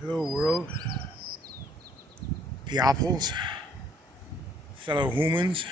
Hello world, peoples, fellow humans.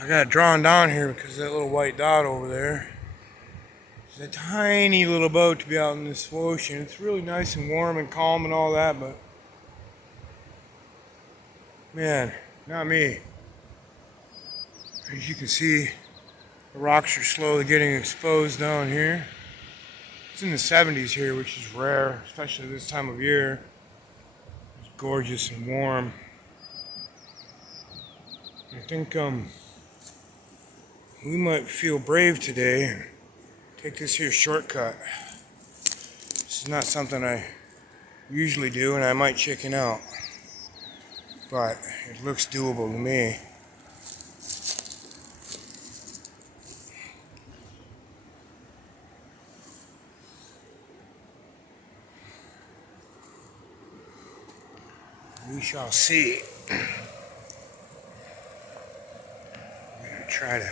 I got it drawn down here because that little white dot over there is a tiny little boat to be out in this ocean. It's really nice and warm and calm and all that, but man, not me. As you can see, the rocks are slowly getting exposed down here. It's in the 70s here, which is rare, especially this time of year. It's gorgeous and warm. I think we might feel brave today and take this here shortcut. This is not something I usually do, and I might chicken out, but it looks doable to me. We shall see. I'm gonna try to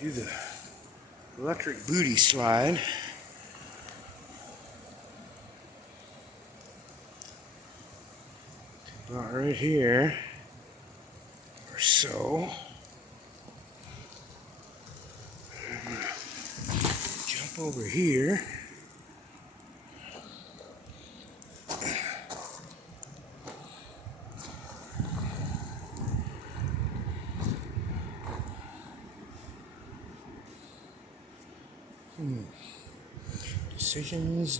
do the electric booty slide. About right here, or so. I'm gonna jump over here.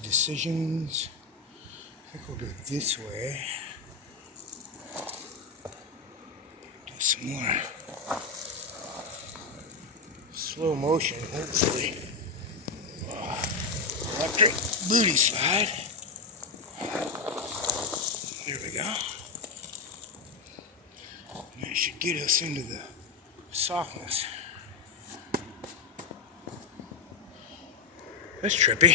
Decisions. I think we'll do it this way. Do some more slow motion, hopefully. Electric booty slide. There we go. That should get us into the softness. That's trippy.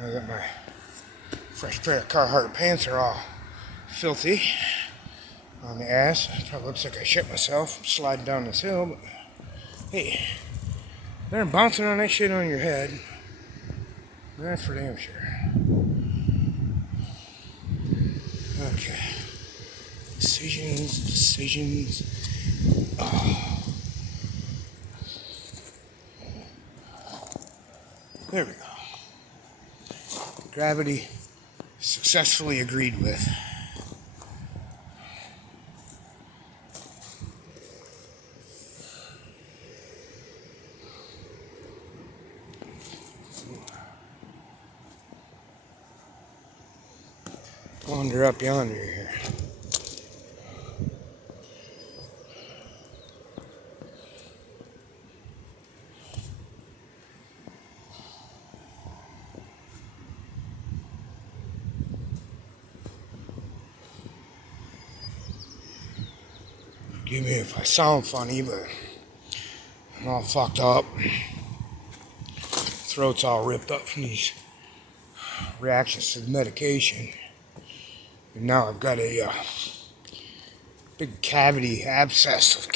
I got my fresh pair of Carhartt pants are all filthy on the ass. It probably looks like I shit myself sliding down this hill, but hey, better than bouncing on that shit on your head. That's for damn sure. Okay. Decisions. Oh. There we go. Gravity successfully agreed with. Wander up yonder here. Forgive me if I sound funny, but I'm all fucked up. Throat's all ripped up from these reactions to the medication. And now I've got a big cavity of abscess,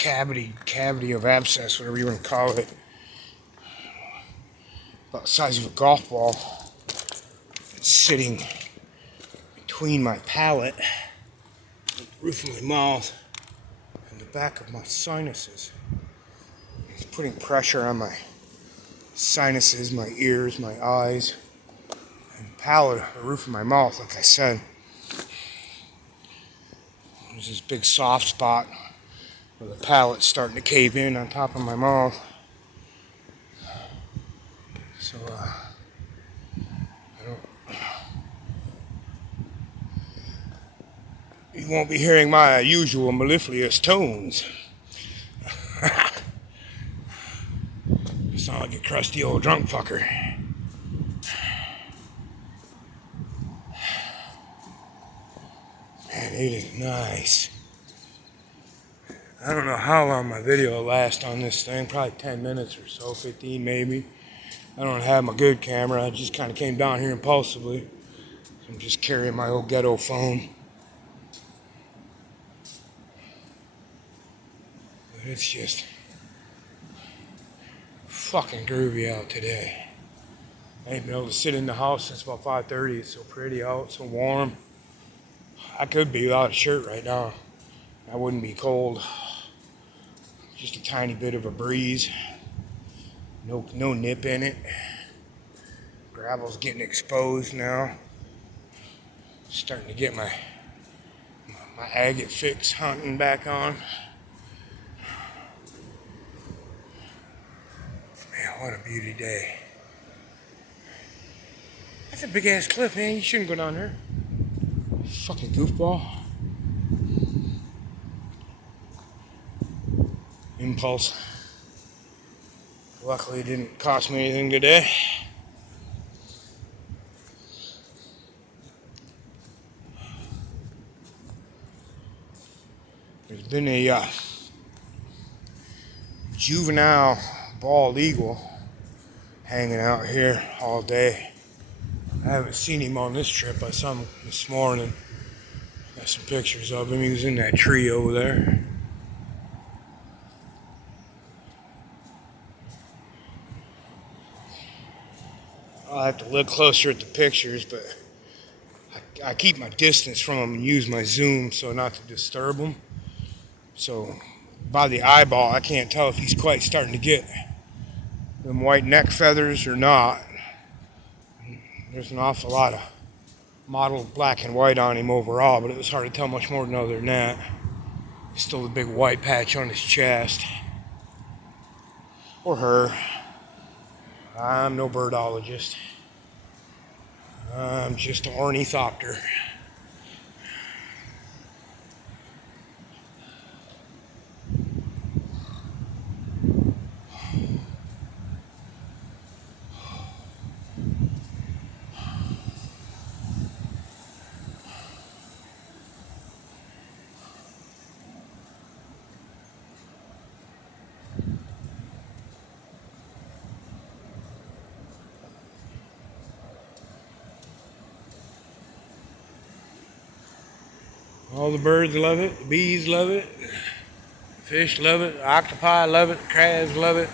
whatever you want to call it. About the size of a golf ball. It's sitting between my palate, the roof of my mouth, and the back of my sinuses. It's putting pressure on my sinuses, my ears, my eyes, and palate, the roof of my mouth, like I said. There's this big soft spot where the palate's starting to cave in on top of my mouth. So, you won't be hearing my usual mellifluous tones. You sound like a crusty old drunk fucker. Man, it is nice. I don't know how long my video will last on this thing. Probably 10 minutes or so, 15 maybe. I don't have my good camera. I just kind of came down here impulsively. I'm just carrying my old ghetto phone. But it's just fucking groovy out today. I ain't been able to sit in the house since about 5:30. It's so pretty out, so warm. I could be without a shirt right now. I wouldn't be cold. Just a tiny bit of a breeze. No nip in it. Gravel's getting exposed now. Starting to get my agate fix hunting back on. Man, what a beauty day. That's a big ass cliff, man. You shouldn't go down there. Fucking goofball. Impulse. Luckily it didn't cost me anything today. There's been a juvenile bald eagle hanging out here all day. I haven't seen him on this trip. I saw him this morning. Got some pictures of him. He was in that tree over there. I'll have to look closer at the pictures, but I keep my distance from him and use my zoom so not to disturb him. So by the eyeball, I can't tell if he's quite starting to get them white neck feathers or not. There's an awful lot of mottled black and white on him overall, but it was hard to tell much more other than that. Still a big white patch on his chest. Or her. I'm no birdologist. I'm just an ornithopter. All the birds love it, the bees love it, the fish love it, the octopi love it, the crabs love it.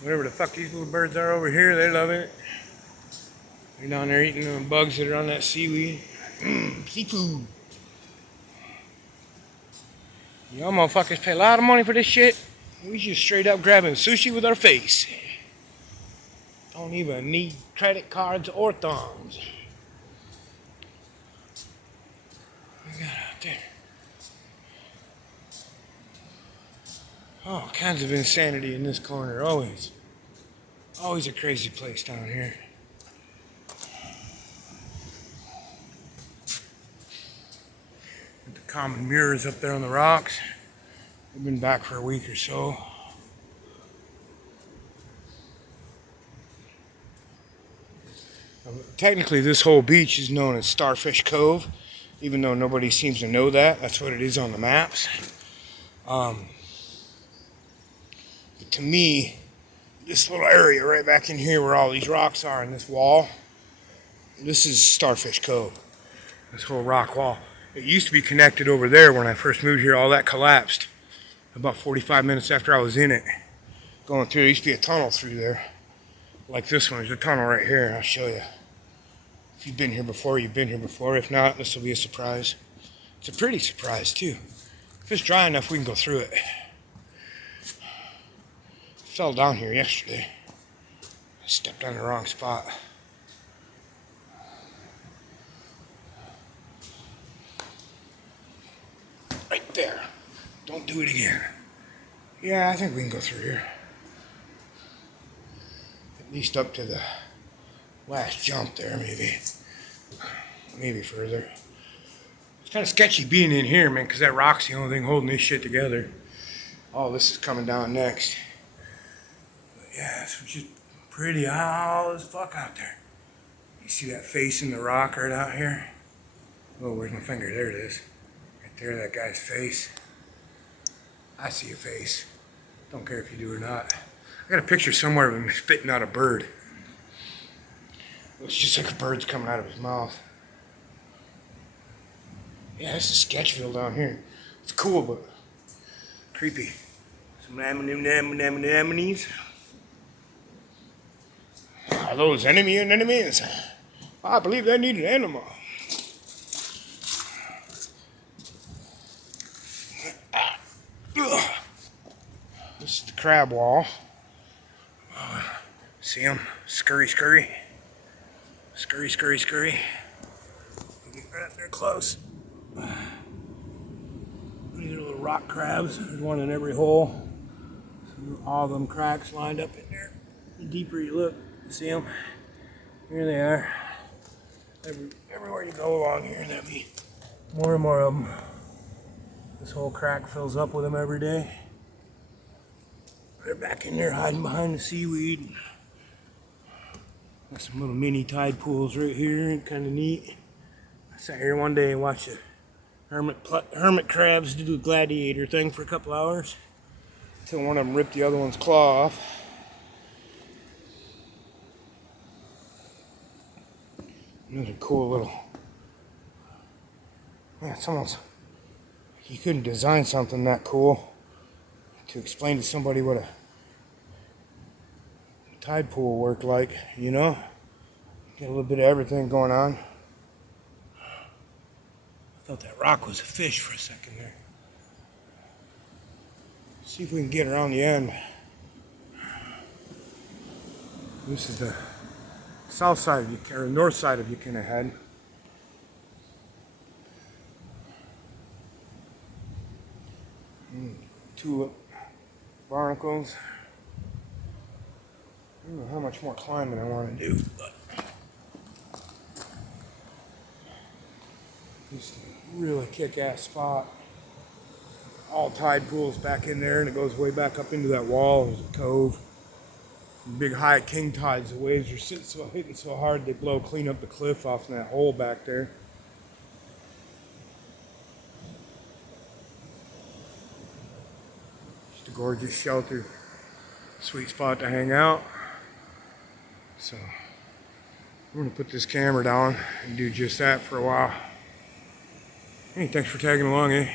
Whatever the fuck these little birds are over here, they love it. They're down there eating the bugs that are on that seaweed. Seafood. Y'all motherfuckers pay a lot of money for this shit. We just straight up grabbing sushi with our face. Don't even need credit cards or thumbs. What we got out there? All kinds of insanity in this corner, always. Always a crazy place down here. With the common mirrors up there on the rocks. We've been back for a week or so. Technically, this whole beach is known as Starfish Cove, even though nobody seems to know that. That's what it is on the maps. But to me, this little area right back in here where all these rocks are in this wall, this is Starfish Cove. This whole rock wall. It used to be connected over there when I first moved here. All that collapsed about 45 minutes after I was in it. Going through, there used to be a tunnel through there. Like this one, there's a tunnel right here. I'll show you. If you've been here before, you've been here before. If not, this will be a surprise. It's a pretty surprise, too. If it's dry enough, we can go through it. Fell down here yesterday. I stepped on the wrong spot. Right there. Don't do it again. Yeah, I think we can go through here. At least up to the last jump there, maybe. Maybe further. It's kind of sketchy being in here, man, because that rock's the only thing holding this shit together. All this is coming down next. But yeah, it's just pretty all as fuck out there. You see that face in the rock right out here? Oh, where's my finger? There it is. Right there, that guy's face. I see a face. Don't care if you do or not. I got a picture somewhere of him spitting out a bird. Looks just like a bird's coming out of his mouth. Yeah, this is Sketchville down here. It's cool, but Creepy. Some anemones. Are those enemies? I believe they need an animal. This is the crab wall. See them? Scurry. Get right up there close. These are little rock crabs. There's one in every hole. All of them cracks lined up in there. The deeper you look, you see them. Here they are. Everywhere you go along here, there'll be more and more of them. This whole crack fills up with them every day. They're back in there hiding behind the seaweed. Got some little mini tide pools right here, kind of neat. I sat here one day and watched the hermit crabs do a gladiator thing for a couple hours until one of them ripped the other one's claw off. Another cool little. Yeah, it's almost. You couldn't design something that cool to explain to somebody what a tide pool worked like, you know? Get a little bit of everything going on. I thought that rock was a fish for a second there. See if we can get around the end. This is the south side of or north side of Ukiah Head. Tulip barnacles. I don't know how much more climbing I want to do, but this is a really kick-ass spot. All tide pools back in there, and it goes way back up into that wall. There's a cove. Big high king tides, the waves are hitting so hard they blow clean up the cliff off in that hole back there. Just a gorgeous shelter, sweet spot to hang out. So I'm gonna put this camera down and do just that for a while. Hey, thanks for tagging along, eh?